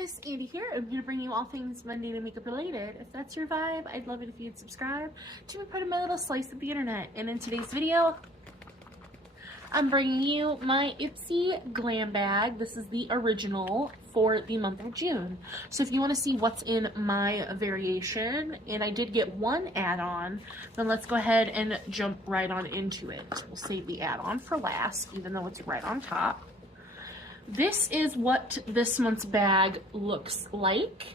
guys, Andy here. I'm here to bring you all things Monday to makeup related. If that's your vibe, I'd love it if you'd subscribe to be part of my little slice of the internet. And in today's video, I'm bringing you my Ipsy glam bag. This is the original for the month of June. So if you want to see what's in my variation, and I did get one add-on, then let's go ahead and jump right on into it. We'll save the add-on for last, even though it's right on top. This is what this month's bag looks like.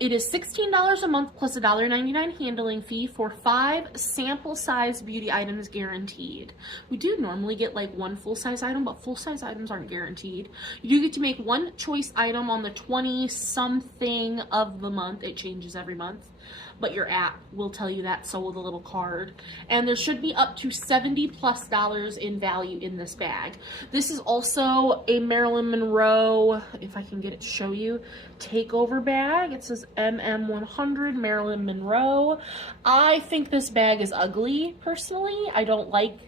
It is $16 a month plus a $1.99 handling fee for 5 sample size beauty items guaranteed. We do normally get like one full-size item, but full-size items aren't guaranteed. You do get to make one choice item on the 20-something of the month. It changes every month, but your app will tell you that, so will the little card. And there should be up to $70+ in value in this bag. This is also a Marilyn Monroe, if I can get it to show you, takeover bag. It says MM100 Marilyn Monroe. I think this bag is ugly, personally. I don't like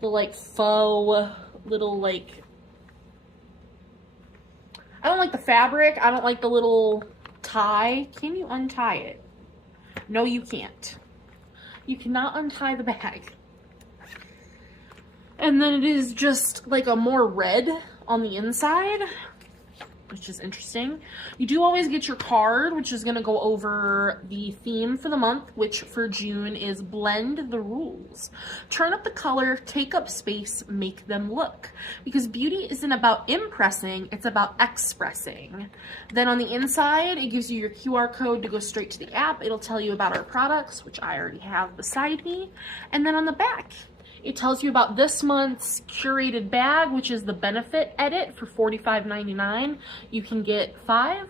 the like faux little like, I don't like the fabric. I don't like the little tie. Can you untie it? No, you can't. You cannot untie the bag. And then it is just like a more red on the inside, which is interesting. You do always get your card, which is going to go over the theme for the month, which for June is blend the rules. Turn up the color, take up space, make them look. Because beauty isn't about impressing, it's about expressing. Then on the inside, it gives you your QR code to go straight to the app. It'll tell you about our products, which I already have beside me. And then on the back, it tells you about this month's curated bag, which is the Benefit Edit for $45.99. You can get 5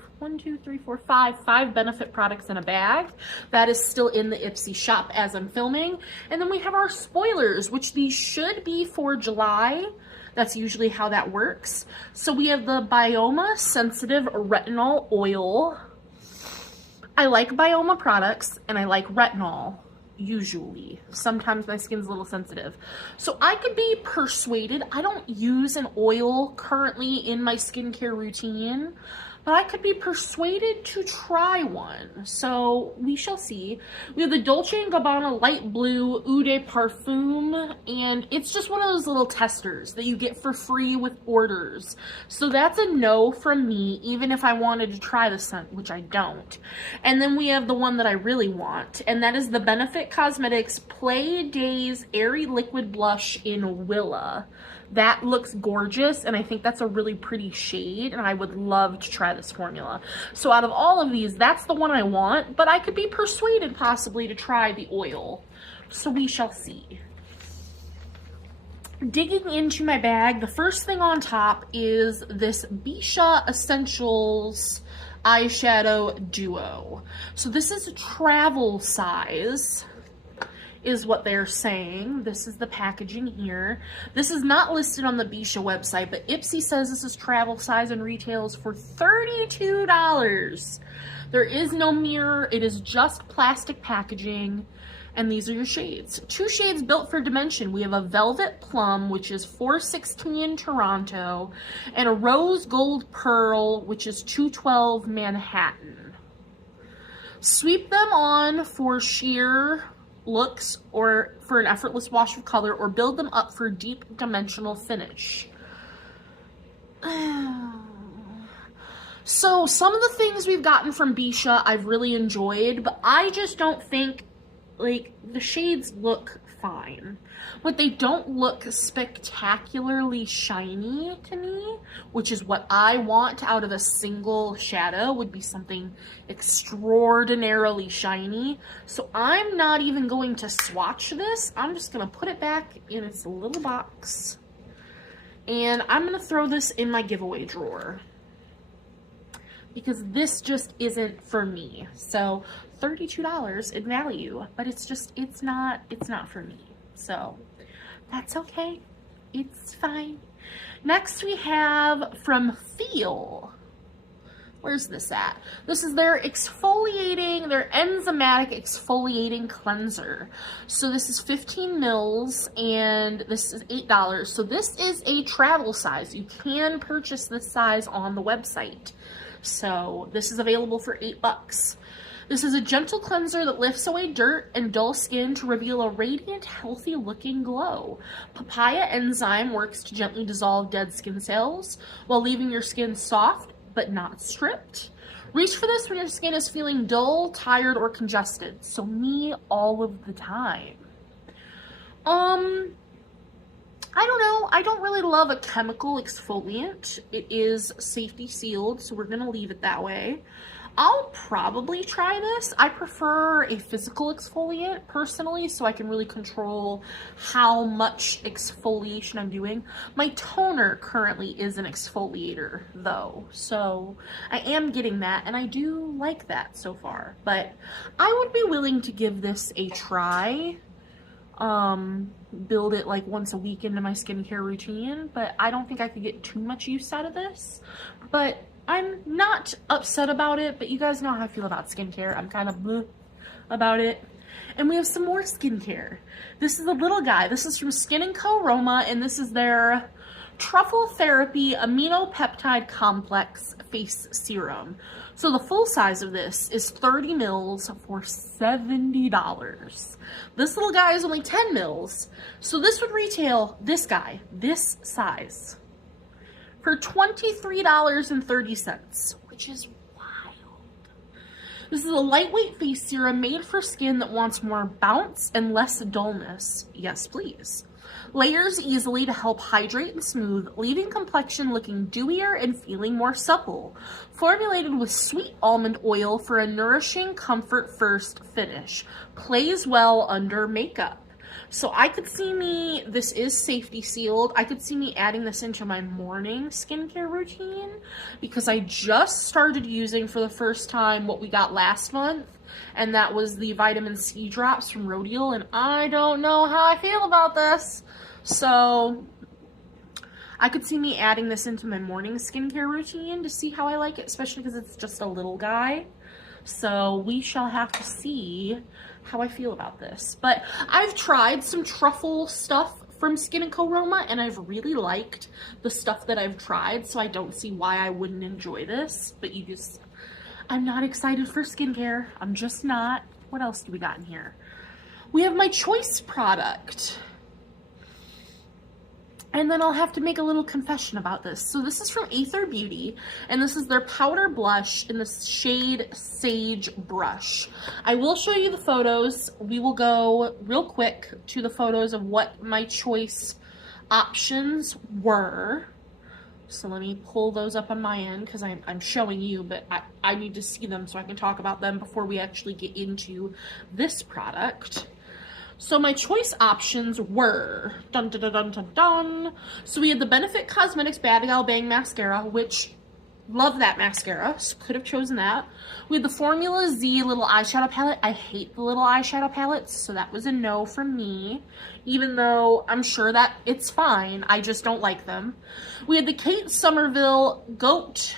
Benefit products in a bag. That is still in the Ipsy shop as I'm filming. And then we have our spoilers, which these should be for July. That's usually how that works. So we have the Bioma Sensitive Retinol Oil. I like Bioma products and I like retinol. Usually. Sometimes my skin's a little sensitive. So I could be persuaded. I don't use an oil currently in my skincare routine, but I could be persuaded to try one. So we shall see. We have the Dolce & Gabbana Light Blue Eau de Parfum, and it's just one of those little testers that you get for free with orders. So that's a no from me, even if I wanted to try the scent, which I don't. And then we have the one that I really want, and that is the Benefit Cosmetics Play Days Airy Liquid Blush in Willa. That looks gorgeous, and I think that's a really pretty shade, and I would love to try this formula. So out of all of these, that's the one I want, but I could be persuaded possibly to try the oil. So we shall see. Digging into my bag, the first thing on top is this Bisha Essentials Eyeshadow Duo. So this is a travel size, is what they're saying. This is the packaging here. This is not listed on the Bisha website, but Ipsy says this is travel size and retails for $32. There is no mirror. It is just plastic packaging, and these are your shades. 2 shades built for dimension. We have a Velvet Plum, which is 416 Toronto, and a Rose Gold Pearl, which is 212 Manhattan. Sweep them on for sheer looks or for an effortless wash of color, or build them up for deep dimensional finish. So some of the things we've gotten from Bisha I've really enjoyed, but I just don't think, like, the shades look fine, but they don't look spectacularly shiny to me, which is what I want out of a single shadow, would be something extraordinarily shiny. So I'm not even going to swatch this. I'm just going to put it back in its little box, and I'm going to throw this in my giveaway drawer, because this just isn't for me. So $32 in value, but it's not for me. So that's okay. It's fine. Next we have from Feel. Where's this at? This is their enzymatic exfoliating cleanser. So this is 15 mils and this is $8. So this is a travel size. You can purchase this size on the website. So this is available for $8. This is a gentle cleanser that lifts away dirt and dull skin to reveal a radiant, healthy looking glow. Papaya enzyme works to gently dissolve dead skin cells while leaving your skin soft but not stripped. Reach for this when your skin is feeling dull, tired, or congested. So me all of the time. I don't know. I don't really love a chemical exfoliant. It is safety sealed, so we're going to leave it that way. I'll probably try this. I prefer a physical exfoliant personally, so I can really control how much exfoliation I'm doing. My toner currently is an exfoliator though, so I am getting that, and I do like that so far. But I would be willing to give this a try. Build it like once a week into my skincare routine, but I don't think I could get too much use out of this. But I'm not upset about it, but you guys know how I feel about skincare. I'm kind of bleh about it. And we have some more skincare. This is a little guy. This is from Skin & Co. Roma, and this is their Truffle Therapy Amino Peptide Complex Face Serum. So the full size of this is 30 mils for $70. This little guy is only 10 mils. So this would retail, this guy, this size, for $23.30, which is wild. This is a lightweight face serum made for skin that wants more bounce and less dullness. Yes, please. Layers easily to help hydrate and smooth, leaving complexion looking dewier and feeling more supple. Formulated with sweet almond oil for a nourishing comfort first finish. Plays well under makeup. So I could see me, this is safety sealed, I could see me adding this into my morning skincare routine because I just started using for the first time what we got last month, and that was the vitamin C drops from Rodial, and I don't know how I feel about this. So I could see me adding this into my morning skincare routine to see how I like it, especially because it's just a little guy. So we shall have to see how I feel about this. But I've tried some truffle stuff from Skin & Co. Roma, and I've really liked the stuff that I've tried, so I don't see why I wouldn't enjoy this. But I'm not excited for skincare. I'm just not. What else do we got in here? We have my choice product. And then I'll have to make a little confession about this. So this is from Aether Beauty, and this is their powder blush in the shade Sage Brush. I will show you the photos. We will go real quick to the photos of what my choice options were. So let me pull those up on my end because I'm showing you, but I need to see them so I can talk about them before we actually get into this product. So my choice options were, dun dun dun dun dun dun. So we had the Benefit Cosmetics Bad Gal Bang Mascara, which, love that mascara, so could have chosen that. We had the Formula Z little eyeshadow palette. I hate the little eyeshadow palettes, so that was a no from me, even though I'm sure that it's fine. I just don't like them. We had the Kate Somerville Goat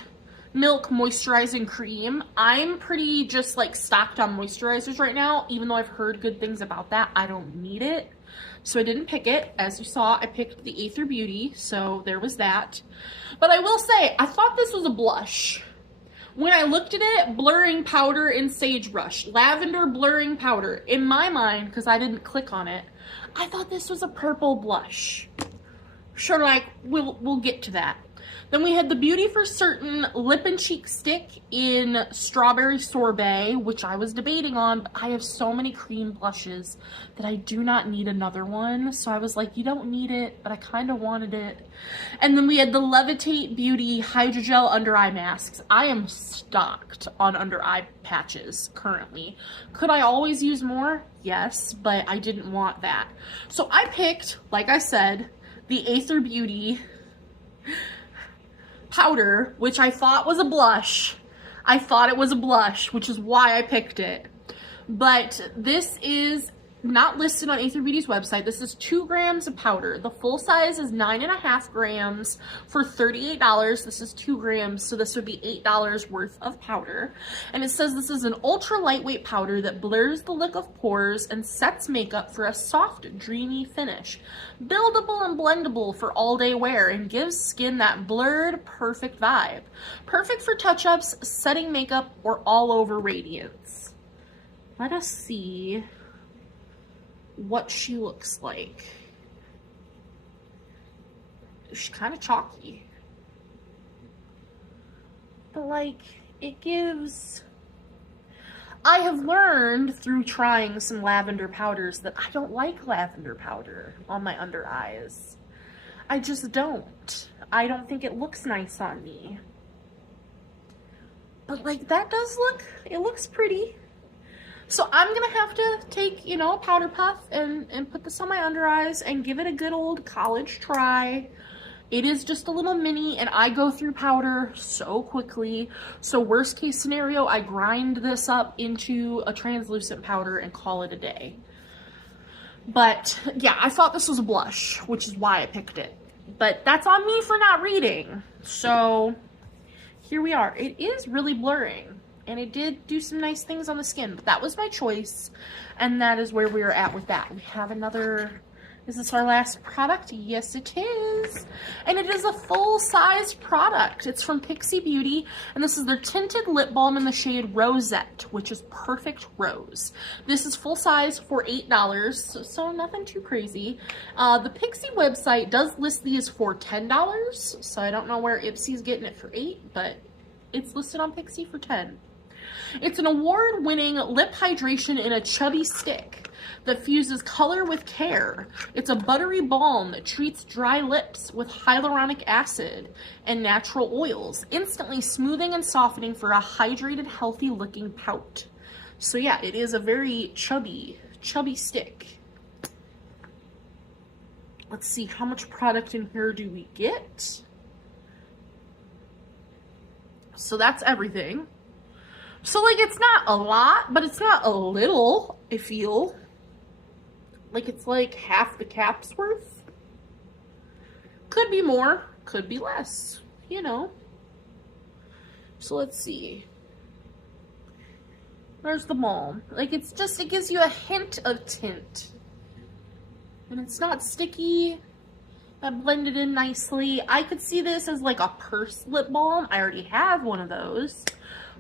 Milk Moisturizing Cream. I'm pretty just like stocked on moisturizers right now, even though I've heard good things about that. I don't need it, so I didn't pick it. As you saw, I picked the Aether Beauty, so there was that. But I will say, I thought this was a blush. When I looked at it, blurring powder in Sage Brush, lavender blurring powder. In my mind, because I didn't click on it, I thought this was a purple blush. Sure, like, we'll get to that. Then we had the Beauty for Certain Lip and Cheek Stick in Strawberry Sorbet, which I was debating on, but I have so many cream blushes that I do not need another one. So I was like, you don't need it, but I kind of wanted it. And then we had the Levitate Beauty Hydrogel Under Eye Masks. I am stocked on under eye patches currently. Could I always use more? Yes, but I didn't want that. So I picked, like I said, the Aether Beauty powder, which I thought was a blush. I thought it was a blush, which is why I picked it. But this is not listed on A3 Beauty's website. This is 2 grams of powder. The full size is 9.5 grams for $38. This is 2 grams, so this would be $8 worth of powder. And it says this is an ultra lightweight powder that blurs the look of pores and sets makeup for a soft, dreamy finish. Buildable and blendable for all-day wear and gives skin that blurred, perfect vibe. Perfect for touch-ups, setting makeup, or all-over radiance. Let us see what she looks like. She's kind of chalky, but like it gives, I have learned through trying some lavender powders that I don't like lavender powder on my under eyes. I just don't. I don't think it looks nice on me. But like that does look, it looks pretty. So I'm gonna have to take, you know, a powder puff and put this on my under eyes and give it a good old college try. It is just a little mini and I go through powder so quickly. So worst case scenario, I grind this up into a translucent powder and call it a day. But yeah, I thought this was a blush, which is why I picked it. But that's on me for not reading. So here we are. It is really blurring. And it did do some nice things on the skin, but that was my choice. And that is where we are at with that. We have another, is this our last product? Yes, it is. And it is a full-size product. It's from Ipsy Beauty, and this is their tinted lip balm in the shade Rosette, which is Perfect Rose. This is full size for $8, so nothing too crazy. The Ipsy website does list these for $10, so I don't know where Ipsy's getting it for $8, but it's listed on Ipsy for $10. It's an award-winning lip hydration in a chubby stick that fuses color with care. It's a buttery balm that treats dry lips with hyaluronic acid and natural oils, instantly smoothing and softening for a hydrated, healthy-looking pout. So yeah, it is a very chubby stick. Let's see, how much product in here do we get? So that's everything. So like it's not a lot, but it's not a little, I feel. Like it's like half the cap's worth. Could be more, could be less, you know. So let's see. There's the balm. Like it's just, it gives you a hint of tint. And it's not sticky. I blended in nicely. I could see this as like a purse lip balm. I already have one of those.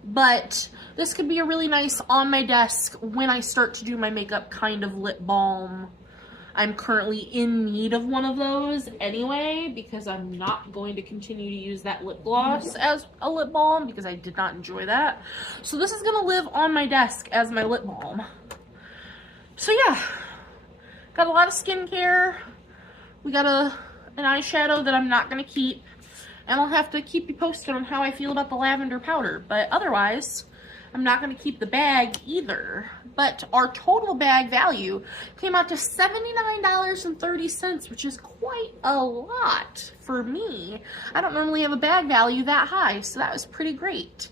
But this could be a really nice on my desk when I start to do my makeup kind of lip balm. I'm currently in need of one of those anyway because I'm not going to continue to use that lip gloss as a lip balm because I did not enjoy that. So this is going to live on my desk as my lip balm. So yeah, got a lot of skincare. We got an eyeshadow that I'm not going to keep. And I'll have to keep you posted on how I feel about the lavender powder. But otherwise, I'm not going to keep the bag either. But our total bag value came out to $79.30, which is quite a lot for me. I don't normally have a bag value that high, so that was pretty great.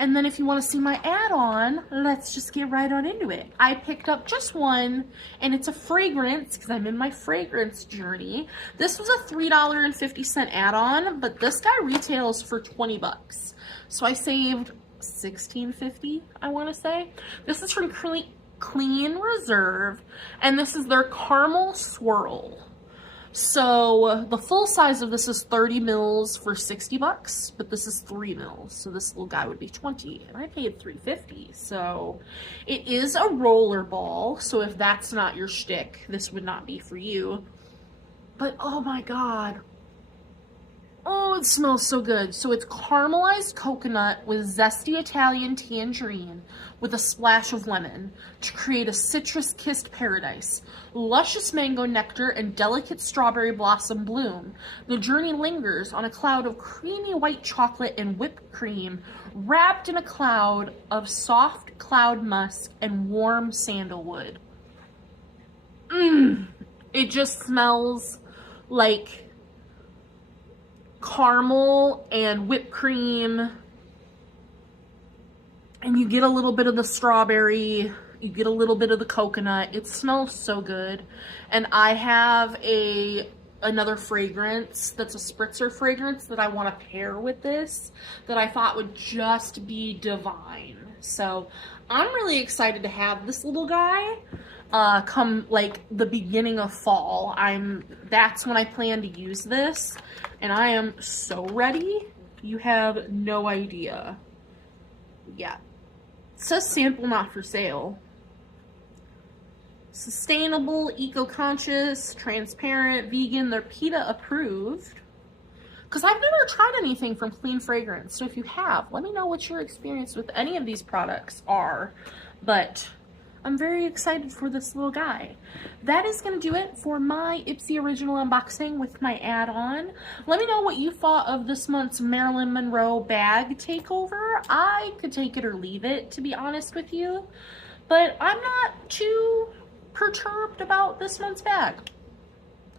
And then if you want to see my add-on, let's just get right on into it. I picked up just one, and it's a fragrance, because I'm in my fragrance journey. This was a $3.50 add-on, but this guy retails for 20 bucks. So I saved $16.50, I want to say. This is from Clean Reserve, and this is their Caramel Swirl. So the full size of this is 30 mils for 60 bucks, but this is 3 mils. So this little guy would be 20, and I paid $3.50. So it is a roller ball. So if that's not your shtick, this would not be for you. But oh my God. Oh, it smells so good. So it's caramelized coconut with zesty Italian tangerine with a splash of lemon to create a citrus-kissed paradise. Luscious mango nectar and delicate strawberry blossom bloom. The journey lingers on a cloud of creamy white chocolate and whipped cream, wrapped in a cloud of soft cloud musk and warm sandalwood. It just smells like caramel and whipped cream, and you get a little bit of the strawberry You get a little bit of the coconut. It smells so good. And I have another fragrance that's a spritzer fragrance that I want to pair with this that I thought would just be divine. So I'm really excited to have this little guy come like the beginning of fall. That's when I plan to use this, and I am so ready. You have no idea. Yeah. It says sample not for sale. Sustainable, eco-conscious, transparent, vegan. They're PETA approved. Because I've never tried anything from Clean Fragrance. So if you have, let me know what your experience with any of these products are. But I'm very excited for this little guy. That is going to do it for my Ipsy original unboxing with my add-on. Let me know what you thought of this month's Marilyn Monroe bag takeover. I could take it or leave it, to be honest with you. But I'm not too perturbed about this month's bag.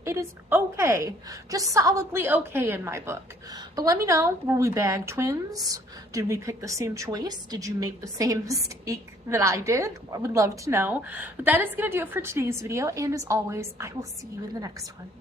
It is okay. Just solidly okay in my book. But let me know, were we bag twins? Did we pick the same choice? Did you make the same mistake that I did? I would love to know. But that is going to do it for today's video. And as always, I will see you in the next one.